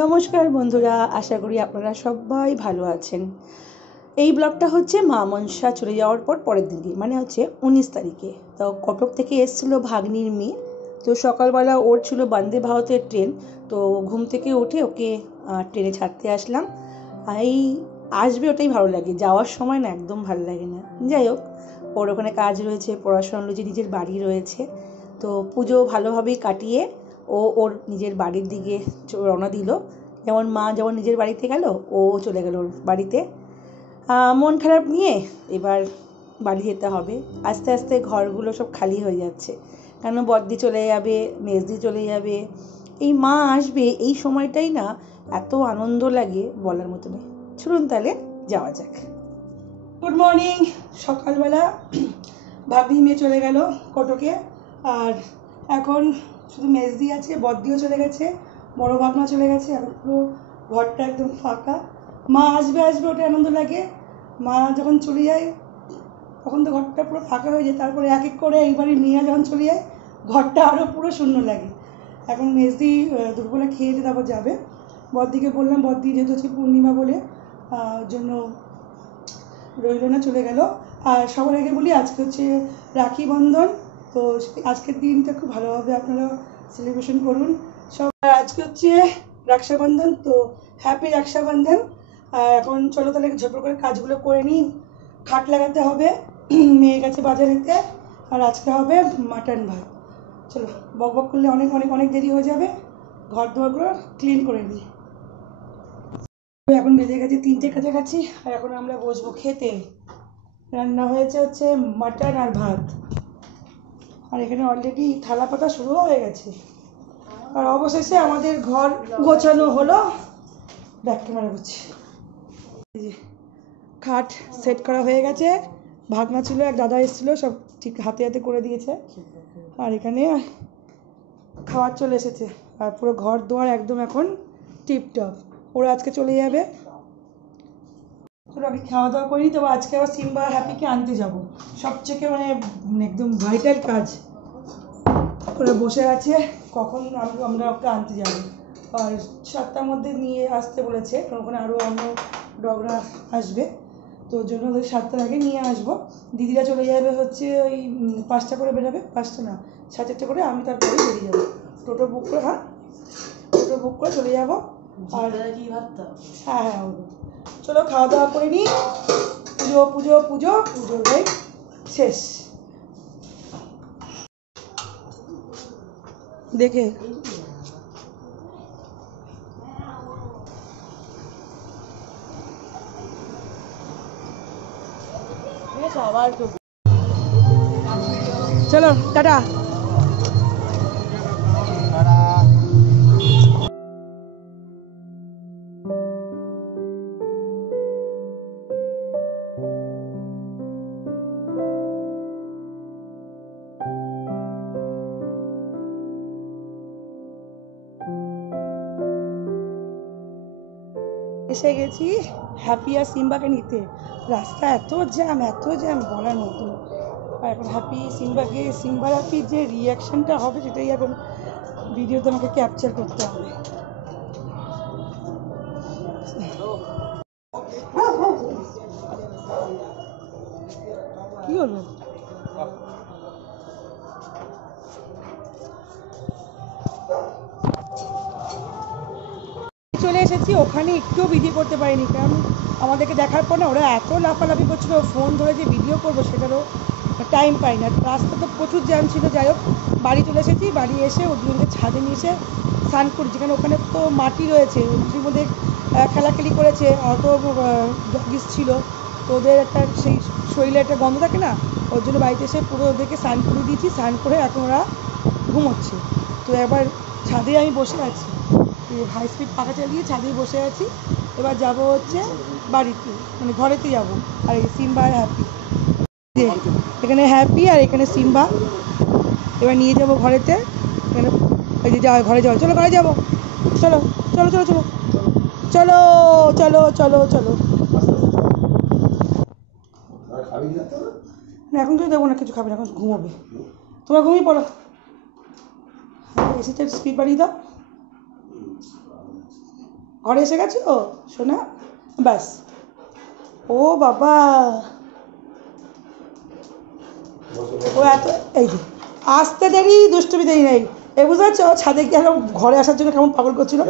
নমস্কার বন্ধুরা, আশা করি আপনারা সবাই ভালো আছেন। এই ব্লগটা হচ্ছে মা মনসা চলে যাওয়ার পরের দিনকে, মানে হচ্ছে 19 তারিখে। তো কটক থেকে এসেছিলো ভাগ্নির মেয়ে। তো সকালবেলা ওর ছিল বন্দে ভারতের ট্রেন। তো ঘুম থেকে উঠে ওকে ট্রেনে ছাড়তে আসলাম। এই আসবে ওটাই ভালো লাগে, যাওয়ার সময় না একদম ভালো লাগে না। যাই হোক, ওর ওখানে কাজ রয়েছে, পড়াশোনা রয়েছে, নিজের বাড়ি রয়েছে। তো পুজো ভালোভাবেই কাটিয়ে ওর নিজের বাড়ির দিকে রওনা দিল। যেমন মা যেমন নিজের বাড়িতে গেল, ও চলে গেল ওর বাড়িতে। মন খারাপ নিয়ে এবার বাড়ি যেতে হবে। আস্তে আস্তে ঘরগুলো সব খালি হয়ে যাচ্ছে, কেন বড়দি চলে যাবে, মেজদি চলে যাবে, এই মা আসবে, এই সময়টাই না এত আনন্দ লাগে বলার মতো নেই। চলুন তাহলে যাওয়া যাক। Good morning. সকালবেলা ভাগ্নি মেয়ে চলে গেল কটকে, আর এখন শুধু মেজদি আছে, বড়দিও চলে গেছে, বড় ভাগনা চলে গেছে। এখন পুরো ঘরটা একদম ফাঁকা। মা আসবে আসবে ওটা আনন্দ লাগে, মা যখন চলে যায় তখন তো ঘরটা পুরো ফাঁকা হয়ে যায়। তারপরে এক এক করে এইবারে নিয়ে যখন চলে যায়, ঘরটা আরও পুরো শূন্য লাগে। এখন মেজদি দুপুরবেলা খেয়ে দিয়ে তারপর যাবে। বড়দিকে বললাম, বড়দি যেহেতু হচ্ছে পূর্ণিমা বলে জন্য রইল না, চলে গেল। আর সবার আগে বলি, আজকে হচ্ছে রাখি বন্ধন। তো আজকের দিনটা খুব ভালোভাবে আপনারা সেলিব্রেশন করুন সব। আজকে হচ্ছে রক্ষাবন্ধন, তো হ্যাপি রক্ষাবন্ধন। এখন চলো তাহলে ঝটপট করে কাজগুলো করে নিই। খাট লাগাতে হবে, মেয়ে গেছে বাজারেতে, আর আজকে হবে মাটন ভাত। চলো, বক বক করলে অনেক অনেক অনেক দেরি হয়ে যাবে। ঘর দুয়ারগুলো ক্লিন করে নিই। এখন বেজে গেছে 3টে কাছাকাছি, আর এখন আমরা বসবো খেতে। রান্না হয়েছে হচ্ছে মাটন আর ভাত, আর এখানে অলরেডি থালা পাতা শুরু হয়ে গেছে। আর অবশেষে আমাদের ঘর গোছানো হলো। ব্যাক ক্যামেরা করছি। খাট সেট করা হয়ে গেছে। ভাগনা ছিল, এক দাদা এসেছিলো, সব ঠিক হাতে হাতে করে দিয়েছে। আর এখানে খাবার চলে এসেছে, আর পুরো ঘর দুয়ার একদম এখন টিপটপ। ওরা আজকে চলে যাবে। আমি খাওয়া দাওয়া করি, তবে আজকে আবার সিম্বা হ্যাপিকে আনতে যাব। সবচেয়ে মানে একদম ভাইটাল কাজ। ওরা বসে আছে কখন আমরা ওকে আনতে যাব। আর 7টার মধ্যে নিয়ে আসতে বলেছে, কারণ ওখানে আরও অন্য ডগরা আসবে। তো ওর জন্য ওদের 7টার আগে নিয়ে আসবো। দিদিরা চলে যাবে হচ্ছে ওই 5টা করে বেরোবে, 5টা না 4:30 করে। আমি তারপরে বেরিয়ে যাবো, টোটো বুক করে। হ্যাঁ, টোটো বুক করে চলে যাবো। আর হ্যাঁ হ্যাঁ, চলো খাওয়া দাওয়া করে নিই। পুজো পুজো পুজো পুজোর ভাই শেষ। দেখে চলো টাটা। এসে গেছি হ্যাপি আর সিম্বাকে নিতে। রাস্তা এত জ্যাম বলার মতো। আর এখন হ্যাপি সিম্বার হ্যাপির যে রিয়াকশানটা হবে সেটাই এখন ভিডিওতে আমাকে ক্যাপচার করতে হবে। কি হলো? চলে এসেছি, ওখানে একটুও ভিডিও করতে পারিনি, কারণ আমাদেরকে দেখার পর না ওরা এত লাফালাফি করছিলো, ফোন ধরে যে ভিডিও করবো সেটারও টাইম পাই না। রাস্তা তো প্রচুর জ্যাম ছিল। যাই হোক, বাড়ি চলে এসেছি। বাড়ি এসে ওর দুজনকে ছাদে নিয়ে এসে স্নান করেছি, কারণ ওখানে তো মাটি রয়েছে, মাটির মধ্যে খেলাখেলি করেছে। অত ডগিস ছিল, তো ওদের একটা সেই শরীরে একটা গন্ধ থাকে না, ওর জন্য বাড়িতে এসে পুরো ওদেরকে স্নান করে দিয়েছি। স্নান করে এখন ওরা ঘুমোচ্ছে। তো এবার ছাদে আমি বসে আছি, হাই স্পিড পাখা চালিয়ে ছাদেই বসে আছি। এবার যাব হচ্ছে বাড়িতে, মানে ঘরেতে যাব। আর এই সিম্বা আর হ্যাপি, এখানে হ্যাপি আর এখানে সিম্বা। এবার নিয়ে যাব ঘরেতে। এখানে ওই যে যাও, ঘরে যাও, চলো ঘরে যাবো, চলো চলো চলো চলো চলো চলো চলো চলো। এখন তো দেবো না, কিছু খাবে না, এখন ঘুমোবে। তোমরা ঘুমিয়ে পড়ো। এসিটা স্পিড বাড়িয়ে দাও। ঘরে এসে গেছো শোনা? ব্যাস। ও বাবা, ও এত, এই যে আসতে দেরি, দুষ্টুমি দেরি নেই। এ বুঝতে পারছো ছাদে গিয়ে ঘরে আসার জন্য কেমন পাগল করছিল।